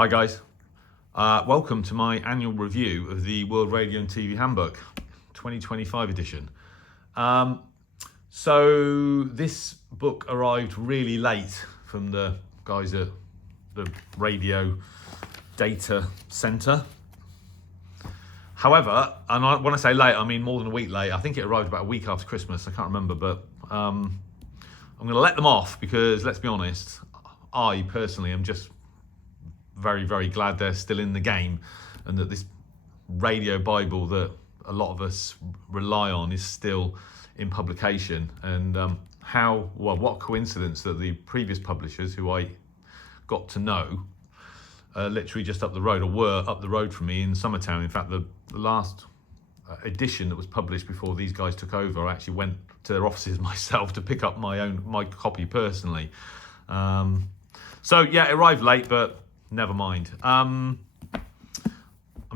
Hi guys, welcome to my annual review of the World Radio and TV Handbook 2025 edition. So this book arrived really late from the guys at the Radio Data Centre. However, and when I say late, I mean more than a week late. I think it arrived about a week after Christmas, I can't remember, but I'm going to let them off because, let's be honest, I personally am just very, very glad they're still in the game and that this radio Bible that a lot of us rely on is still in publication. And what coincidence that the previous publishers who I got to know literally just up the road, or were up the road from me in Summertown. In fact, the last edition that was published before these guys took over, I actually went to their offices myself to pick up my copy personally. So yeah, it arrived late, but never mind. I'm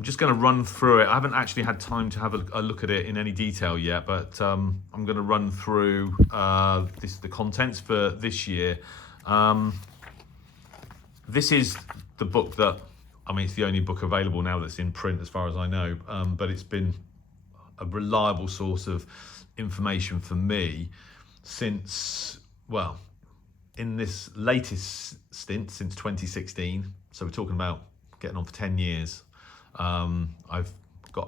just going to run through it. I haven't actually had time to have a look at it in any detail yet, but I'm going to run through the contents for this year. This is the book that, it's the only book available now that's in print as far as I know, but it's been a reliable source of information for me since, in this latest stint, since 2016. So we're talking about getting on for 10 years. I've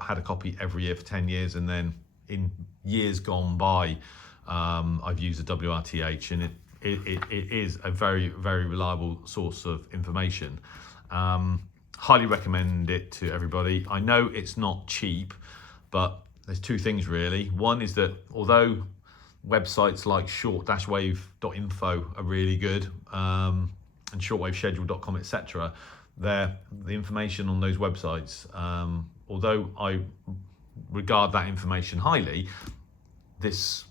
had a copy every year for 10 years, and then in years gone by, I've used the WRTH, and it is a very, very reliable source of information. Highly recommend it to everybody. I know it's not cheap, but there's two things really. One is that although websites like short-wave.info are really good, and shortwaveschedule.com, etc., the information on those websites, although I regard that information highly, this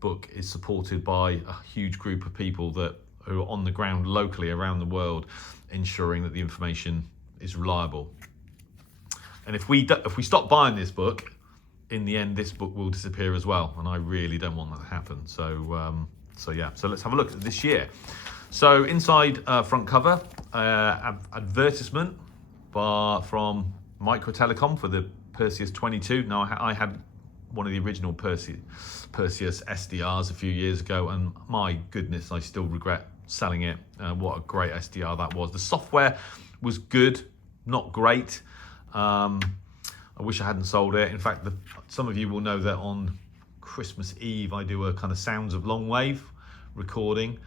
book is supported by a huge group of people who are on the ground locally around the world, ensuring that the information is reliable. And if we stop buying this book, in the end, this book will disappear as well, and I really don't want that to happen. So let's have a look at this year. So inside front cover, advertisement from Micro Telecom for the Perseus 22. Now I had one of the original Perseus SDRs a few years ago, and my goodness, I still regret selling it. What a great SDR that was. The software was good, not great. I wish I hadn't sold it. In fact, some of you will know that on Christmas Eve, I do a kind of Sounds of Long Wave recording.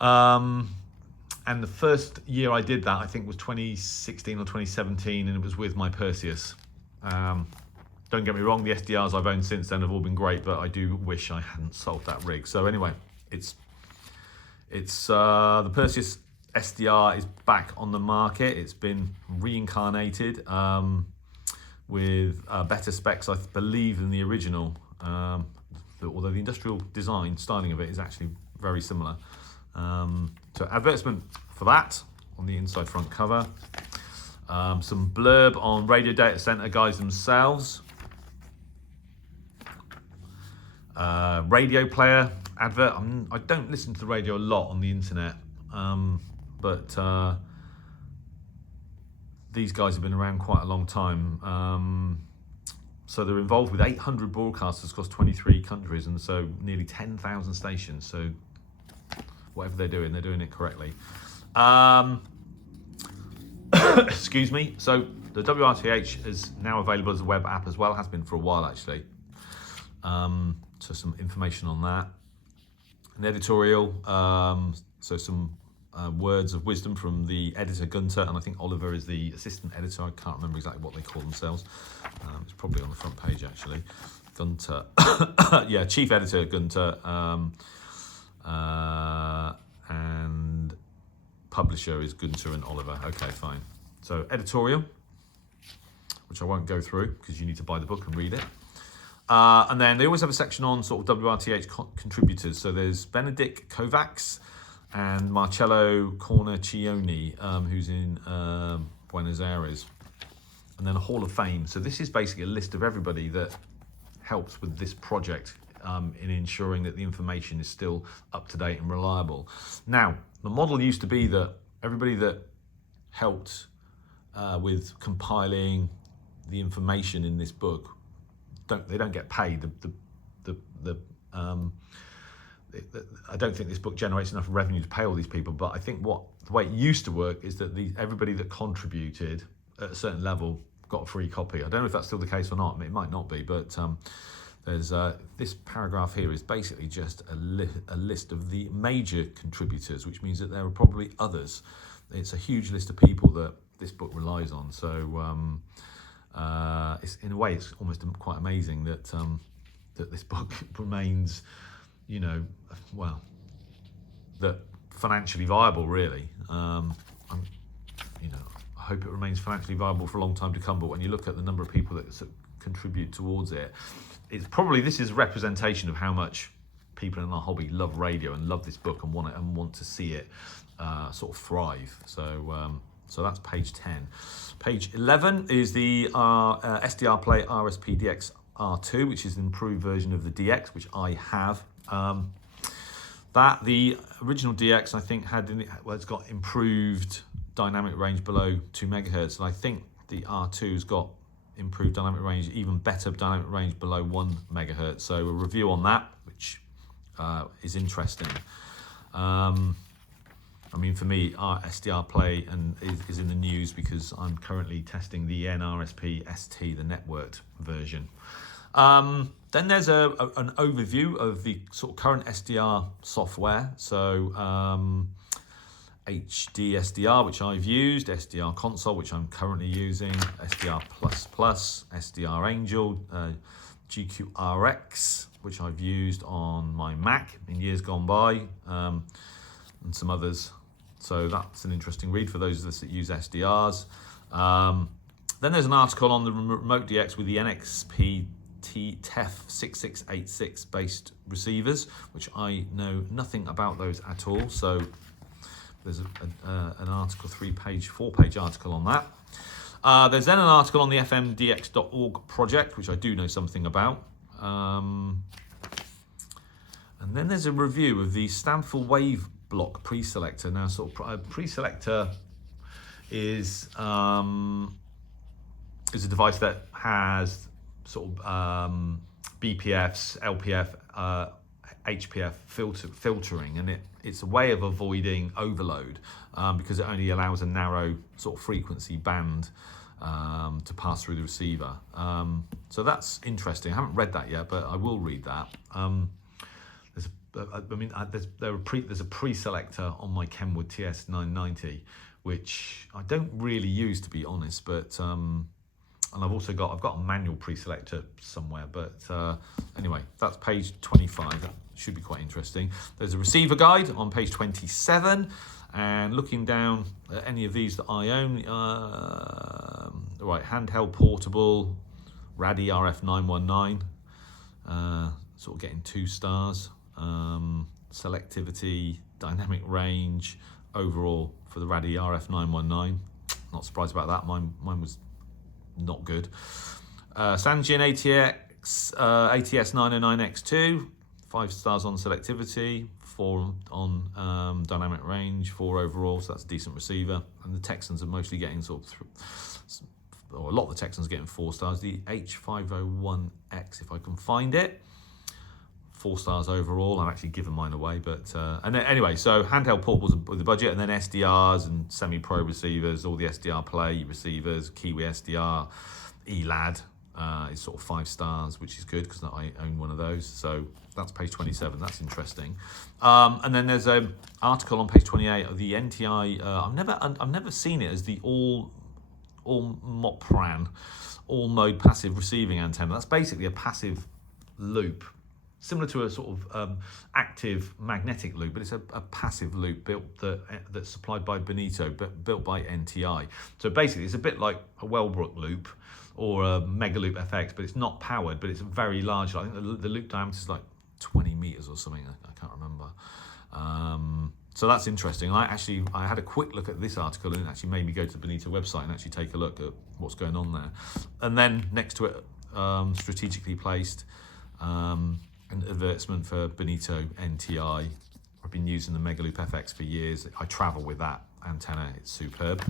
And the first year I did that, I think, was 2016 or 2017, and it was with my Perseus. Don't get me wrong, the SDRs I've owned since then have all been great, but I do wish I hadn't sold that rig. So anyway, it's the Perseus SDR is back on the market. It's been reincarnated with better specs, I believe, than the original. Although the industrial design styling of it is actually very similar. So advertisement for that on the inside front cover. Some blurb on Radio Data Center guys themselves. Radio player advert. I don't listen to the radio a lot on the internet, but these guys have been around quite a long time. So they're involved with 800 broadcasters across 23 countries, and so nearly 10,000 stations. So whatever they're doing it correctly. Excuse me. So the WRTH is now available as a web app as well. Has been for a while actually. So some information on that. An editorial. So some words of wisdom from the editor Gunter, and I think Oliver is the assistant editor. I can't remember exactly what they call themselves. It's probably on the front page actually. Gunter. Yeah, chief editor Gunter. And publisher is Gunter and Oliver. Okay, fine. So editorial, which I won't go through because you need to buy the book and read it. And then they always have a section on sort of WRTH contributors. So there's Benedict Kovacs and Marcello Cornacchioni, who's in Buenos Aires. And then a Hall of Fame. So this is basically a list of everybody that helps with this project in ensuring that the information is still up to date and reliable. Now, the model used to be that everybody that helped with compiling the information in this book. They don't get paid. I don't think this book generates enough revenue to pay all these people, but I think the way it used to work is that everybody that contributed at a certain level got a free copy. I don't know if that's still the case or not. I mean, it might not be, but there's this paragraph here is basically just a list of the major contributors, which means that there are probably others. It's a huge list of people that this book relies on. So it's, in a way, it's almost quite amazing that that this book remains, that financially viable, really. I hope it remains financially viable for a long time to come. But when you look at the number of people that contribute towards it, this is a representation of how much people in our hobby love radio and love this book and want to see it sort of thrive. So that's page 10. Page 11 is the SDR Play RSP DX R2, which is an improved version of the DX, which I have. The original DX, I think, it's got improved dynamic range below 2 megahertz, and I think the R2's got improved dynamic range, even better dynamic range below 1 megahertz. So a review on that, which is interesting. I mean, for me, our SDR Play is in the news because I'm currently testing the NRSP ST, the networked version. Then there's an overview of the sort of current SDR software. So HD SDR, which I've used, SDR Console, which I'm currently using, SDR++, SDR Angel, GQRX, which I've used on my Mac in years gone by, and some others. So that's an interesting read for those of us that use SDRs. Then there's an article on the Remote DX with the NXP TEF6686 based receivers, which I know nothing about those at all. So there's an article, 4-page article on that. There's then an article on the fmdx.org project, which I do know something about. And then there's a review of the Stanford Wave Block preselector. Now, sort of preselector is a device that has sort of BPFs, LPF, HPF filtering, and it's a way of avoiding overload because it only allows a narrow sort of frequency band to pass through the receiver. So that's interesting. I haven't read that yet, but I will read that. There's a pre-selector on my Kenwood TS990, which I don't really use, to be honest, but and I've got a manual pre-selector somewhere, but anyway, that's page 25. That should be quite interesting. There's a receiver guide on page 27, and looking down at any of these that I own, right, handheld portable, RADI RF919, sort of getting 2 stars. Selectivity, dynamic range, overall for the RADI RF919. Not surprised about that. Mine was not good. Sangean ATS909X2, 5 stars on selectivity, 4 on dynamic range, 4 overall, so that's a decent receiver. And the Texans are mostly getting a lot of the Texans are getting 4 stars. The H501X, if I can find it, 4 stars overall. I've actually given mine away, but and then, anyway, so handheld portables with the budget, and then SDRs and semi-pro receivers, all the SDR Play receivers, Kiwi SDR, ELAD is sort of 5 stars, which is good because I own one of those. So that's page 27. That's interesting. And then there's an article on page 28 of the NTI. I've never seen it as the all MOPRAN, all mode passive receiving antenna. That's basically a passive loop, similar to a sort of active magnetic loop, but it's a passive loop that's supplied by Bonito, but built by NTI. So basically, it's a bit like a Wellbrook loop or a Megaloop FX, but it's not powered, but it's very large. I think the loop diameter is like 20 meters or something. I can't remember. So that's interesting. I had a quick look at this article, and it actually made me go to the Bonito website and actually take a look at what's going on there. And then next to it, strategically placed, an advertisement for Bonito NTI. I've been using the Megaloop FX for years. I travel with that antenna. It's superb.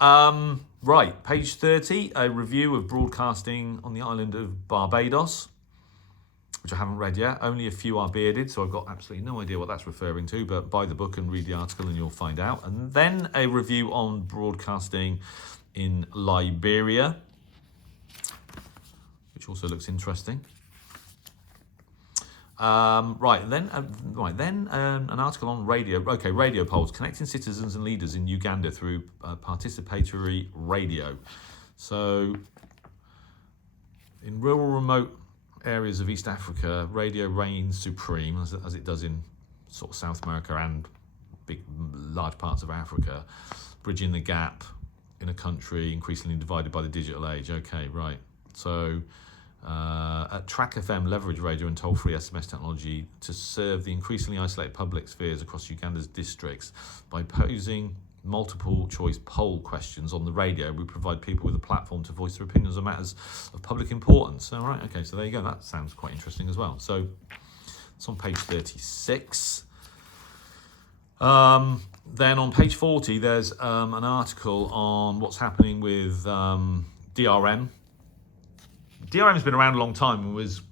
Right, page 30, a review of broadcasting on the island of Barbados, which I haven't read yet. Only a few are bearded, so I've got absolutely no idea what that's referring to, but buy the book and read the article and you'll find out. And then a review on broadcasting in Liberia, which also looks interesting. Then an article on radio. Okay, radio polls, connecting citizens and leaders in Uganda through participatory radio. So, in rural, remote areas of East Africa, radio reigns supreme, as it does in sort of South America and large parts of Africa, bridging the gap in a country increasingly divided by the digital age. Okay, right. So, at Track FM, leverage radio and toll-free SMS technology to serve the increasingly isolated public spheres across Uganda's districts. By posing multiple choice poll questions on the radio, we provide people with a platform to voice their opinions on matters of public importance. All right, okay, so there you go. That sounds quite interesting as well. So it's on page 36. Then on page 40, there's an article on what's happening with DRM. DRM's been around a long time and was,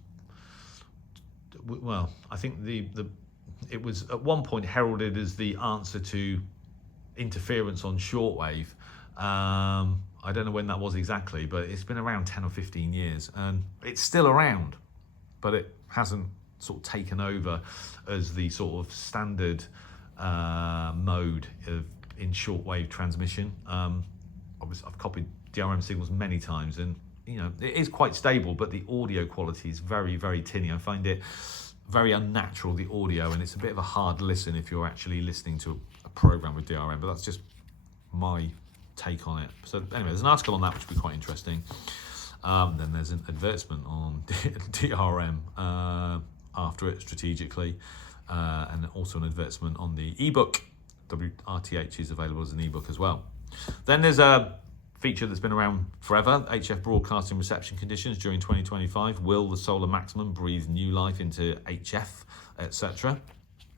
well, I think it was at one point heralded as the answer to interference on shortwave. I don't know when that was exactly, but it's been around 10 or 15 years and it's still around, but it hasn't sort of taken over as the sort of standard mode in shortwave transmission. Obviously, I've copied DRM signals many times and you know, it is quite stable, but the audio quality is very, very tinny. I find it very unnatural, the audio, and it's a bit of a hard listen if you're actually listening to a program with DRM, but that's just my take on it. So anyway, there's an article on that which will be quite interesting. Then there's an advertisement on DRM after it strategically, and also an advertisement on the ebook. WRTH is available as an ebook as well. Then there's a feature that's been around forever, HF broadcasting reception conditions during 2025. Will the solar maximum breathe new life into HF, etc.?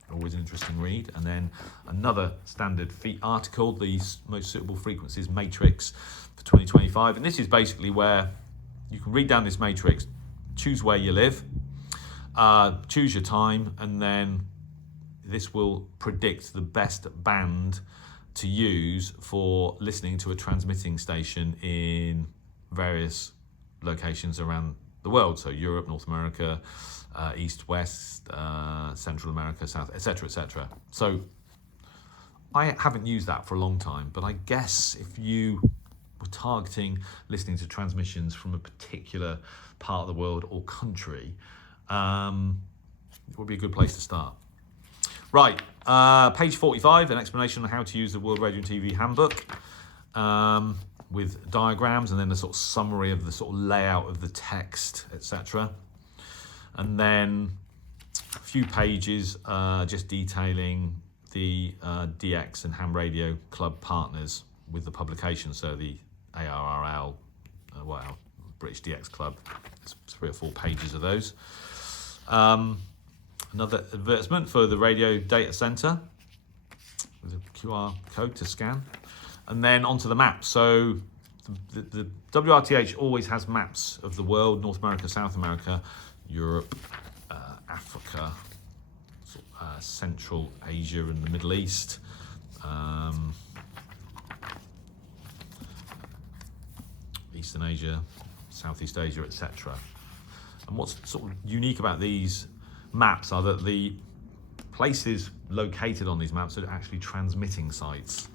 Always an interesting read. And then another standard article, the most suitable frequencies matrix for 2025. And this is basically where you can read down this matrix, choose where you live, choose your time, and then this will predict the best band to use for listening to a transmitting station in various locations around the world. So Europe, North America, East, West, Central America, South, etc., etc. So I haven't used that for a long time, but I guess if you were targeting listening to transmissions from a particular part of the world or country, it would be a good place to start. Right, page 45, an explanation on how to use the World Radio and TV Handbook with diagrams and then a sort of summary of the sort of layout of the text, etc. And then a few pages just detailing the DX and Ham Radio Club partners with the publication, so the ARRL, British DX Club, there's 3 or 4 pages of those. Another advertisement for the radio data center with a QR code to scan. And then onto the maps. So the WRTH always has maps of the world: North America, South America, Europe, Africa, Central Asia and the Middle East. Eastern Asia, Southeast Asia, etc. And what's sort of unique about these maps are that the places located on these maps are actually transmitting sites,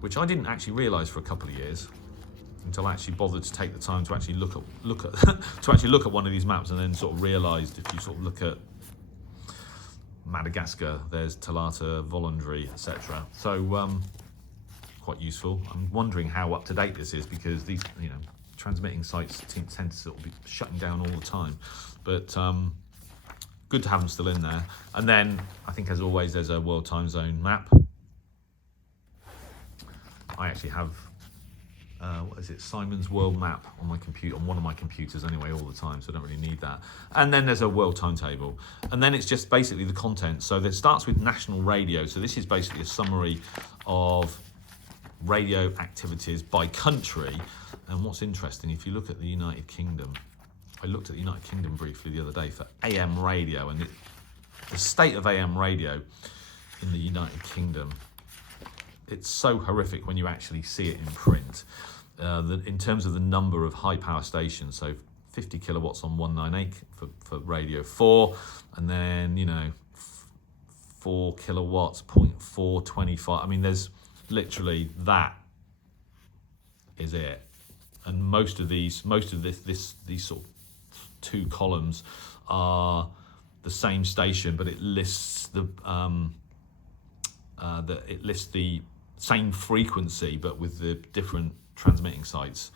which I didn't actually realise for a couple of years until I actually bothered to take the time to actually look at to actually look at one of these maps, and then sort of realised if you sort of look at Madagascar, there's Talata, Volundry, etc. So quite useful. I'm wondering how up to date this is, because these, transmitting sites tend to sort of be shutting down all the time, but good to have them still in there. And then I think, as always, there's a world time zone map. I actually have what is it, Simon's World Map on my computer, on one of my computers anyway, all the time, so I don't really need that. And then there's a world timetable. And then it's just basically the content. So it starts with national radio. So this is basically a summary of radio activities by country. And what's interesting, if you look at the United Kingdom, I looked at the United Kingdom briefly the other day for AM radio, and the state of AM radio in the United Kingdom, it's so horrific when you actually see it in print. In terms of the number of high power stations, so 50 kilowatts on 198 for Radio 4, and then, 4 kilowatts, 0.425. I mean, there's literally, that is it. And most of these sort of 2 columns are the same station, but it lists the same frequency, but with the different transmitting sites.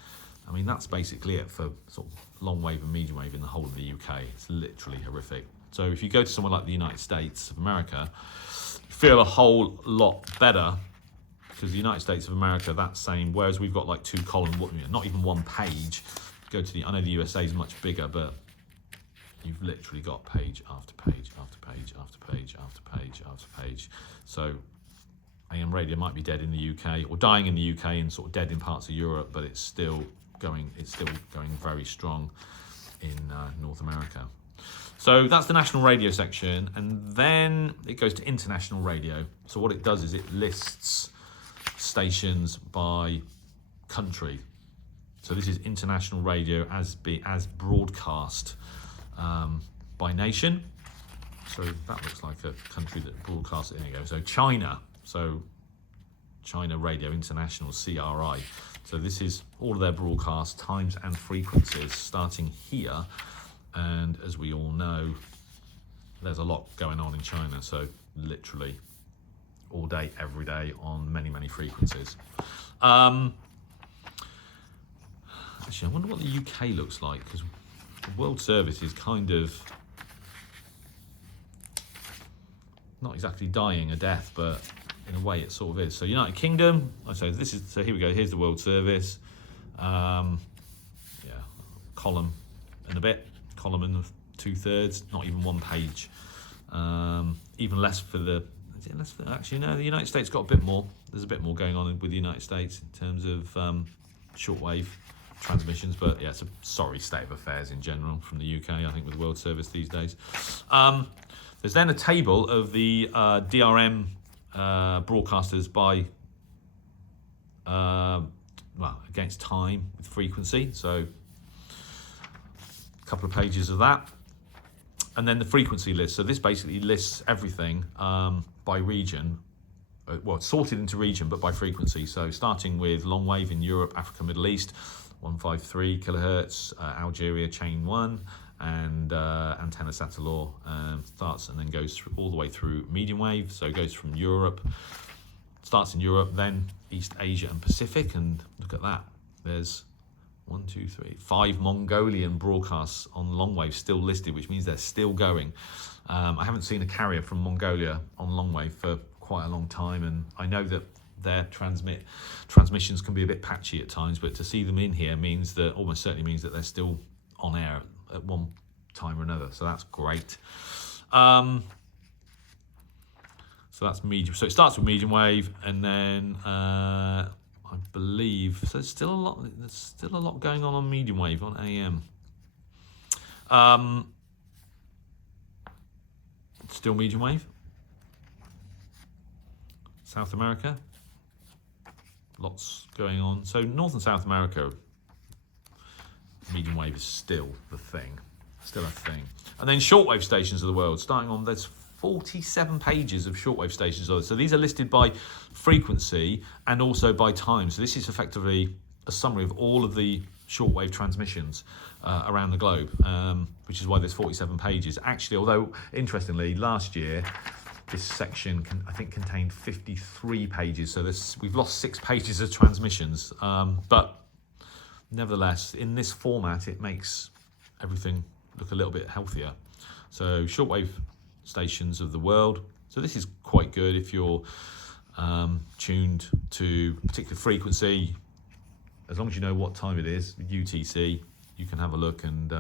I mean, that's basically it for sort of long wave and medium wave in the whole of the UK. It's literally horrific. So if you go to somewhere like the United States of America, you feel a whole lot better, because the United States of America, that's same, whereas we've got like 2 columns, not even 1 page. Go to I know the USA is much bigger, but you've literally got page after page after page after page after page after page. So AM radio might be dead in the UK, or dying in the UK and sort of dead in parts of Europe, but it's still going very strong in North America. So that's the national radio section, and then it goes to international radio. So what it does is it lists stations by country. So this is international radio as broadcast by nation. So that looks like a country that broadcasts it. There you go. So China. So China Radio International, CRI. So this is all of their broadcast times and frequencies starting here. And as we all know, there's a lot going on in China. So literally all day, every day on many, many frequencies. Actually, I wonder what the UK looks like, because the World Service is kind of not exactly dying a death, but in a way it sort of is. So United Kingdom, so here we go, here's the World Service. Column and 2/3, not even 1 page. Even less for actually no, the United States got a bit more. There's a bit more going on with the United States in terms of shortwave transmissions, but yeah, it's a sorry state of affairs in general from the UK, I think, with World Service these days. There's then a table of the DRM broadcasters by against time with frequency, so a couple of pages of that, and then the frequency list. So this basically lists everything by region, it's sorted into region but by frequency. So starting with long wave in Europe, Africa, Middle East, 153 kilohertz, Algeria chain 1, and antenna Satalor starts and then goes all the way through medium wave. So it goes from Europe, starts in Europe, then East Asia and Pacific, and look at that. There's 5 Mongolian broadcasts on long wave still listed, which means they're still going. I haven't seen a carrier from Mongolia on long wave for quite a long time, and I know that their transmissions can be a bit patchy at times, but to see them in here almost certainly means that they're still on air at one time or another, so that's great. So that's medium. So it starts with medium wave, and then I believe so. There's still a lot going on medium wave on AM. Still medium wave. South America, lots going on. So North and South America, medium wave is still a thing. And then shortwave stations of the world, starting on, there's 47 pages of shortwave stations. So these are listed by frequency and also by time. So this is effectively a summary of all of the shortwave transmissions around the globe, which is why there's 47 pages. Actually, although interestingly, last year, this section contained 53 pages. So we've lost 6 pages of transmissions. But nevertheless, in this format, it makes everything look a little bit healthier. So shortwave stations of the world. So this is quite good if you're tuned to a particular frequency. as long as you know what time it is, UTC, you can have a look and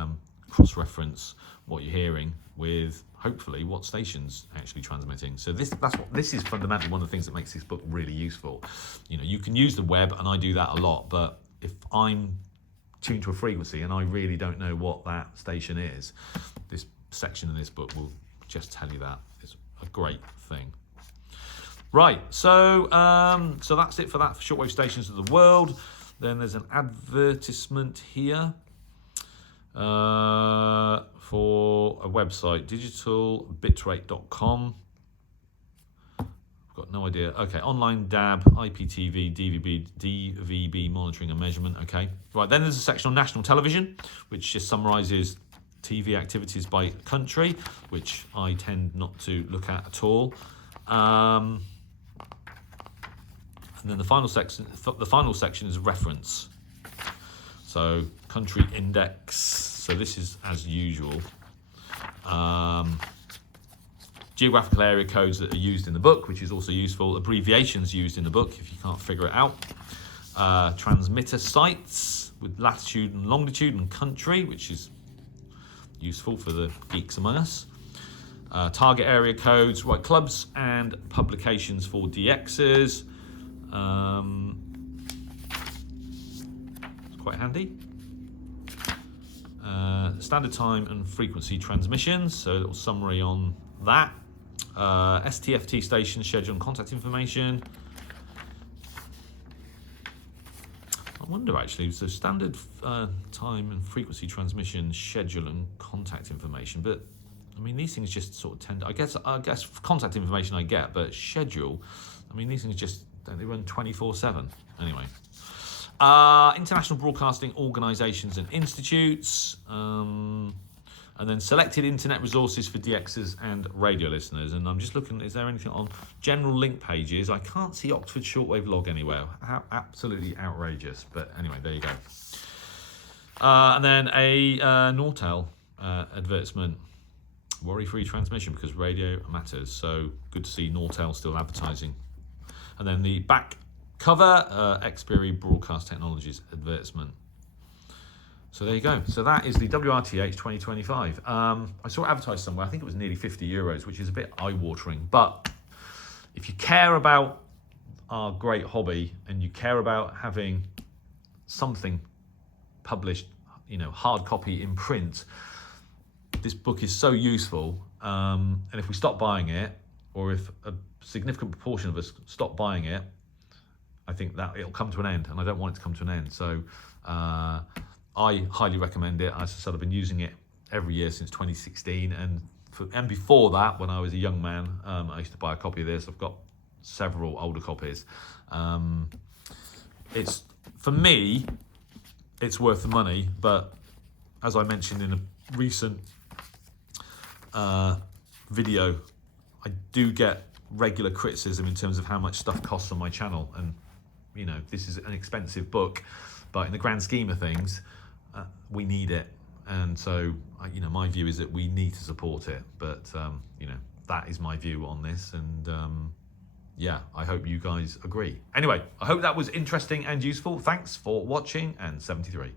cross-reference what you're hearing with hopefully what station's actually transmitting. So this is fundamentally one of the things that makes this book really useful. You know, you can use the web, and I do that a lot, but if I'm tuned to a frequency and I really don't know what that station is, this section in this book will just tell you that. It's a great thing. Right, so so that's it for that, for shortwave stations of the world. Then there's an advertisement here for a website, digitalbitrate.com. I've got no idea. Okay, online DAB, IPTV, DVB monitoring and measurement. Okay, right. Then there's a section on national television, which just summarises TV activities by country, which I tend not to look at all. And then the final section is reference. So country index. So this is as usual. Geographical area codes that are used in the book, which is also useful. Abbreviations used in the book if you can't figure it out. Transmitter sites with latitude and longitude and country, which is useful for the geeks among us. Target area codes, right, clubs and publications for DXs. It's quite handy. Standard time and frequency transmissions, so a little summary on that. STFT station schedule and contact information. I wonder actually, so standard time and frequency transmission, schedule and contact information, but I mean these things just sort of tend, I guess contact information I get, but schedule, I mean these things just, don't they run 24/7? Anyway. International broadcasting organisations and institutes, and then selected internet resources for DXs and radio listeners. And I'm just looking, is there anything on general link pages? I can't see Oxford Shortwave log anywhere. How absolutely outrageous. But anyway, there you go. And then a Nortel advertisement. Worry-free transmission because radio matters. So good to see Nortel still advertising. And then the back cover, Xperi Broadcast Technologies advertisement. So there you go. So that is the WRTH 2025. I saw it advertised somewhere. I think it was nearly €50, which is a bit eye-watering. But if you care about our great hobby and you care about having something published, you know, hard copy in print, this book is so useful. And if we stop buying it, or if a significant proportion of us stop buying it, I think that it'll come to an end, and I don't want it to come to an end. So I highly recommend it. As I said, I've been using it every year since 2016, and before that, when I was a young man, I used to buy a copy of this. I've got several older copies. It's, for me, it's worth the money, but as I mentioned in a recent video, I do get regular criticism in terms of how much stuff costs on my channel, and you know, this is an expensive book, but in the grand scheme of things, we need it. And so, you know, my view is that we need to support it. But, you know, that is my view on this. And, yeah, I hope you guys agree. Anyway, I hope that was interesting and useful. Thanks for watching, and 73.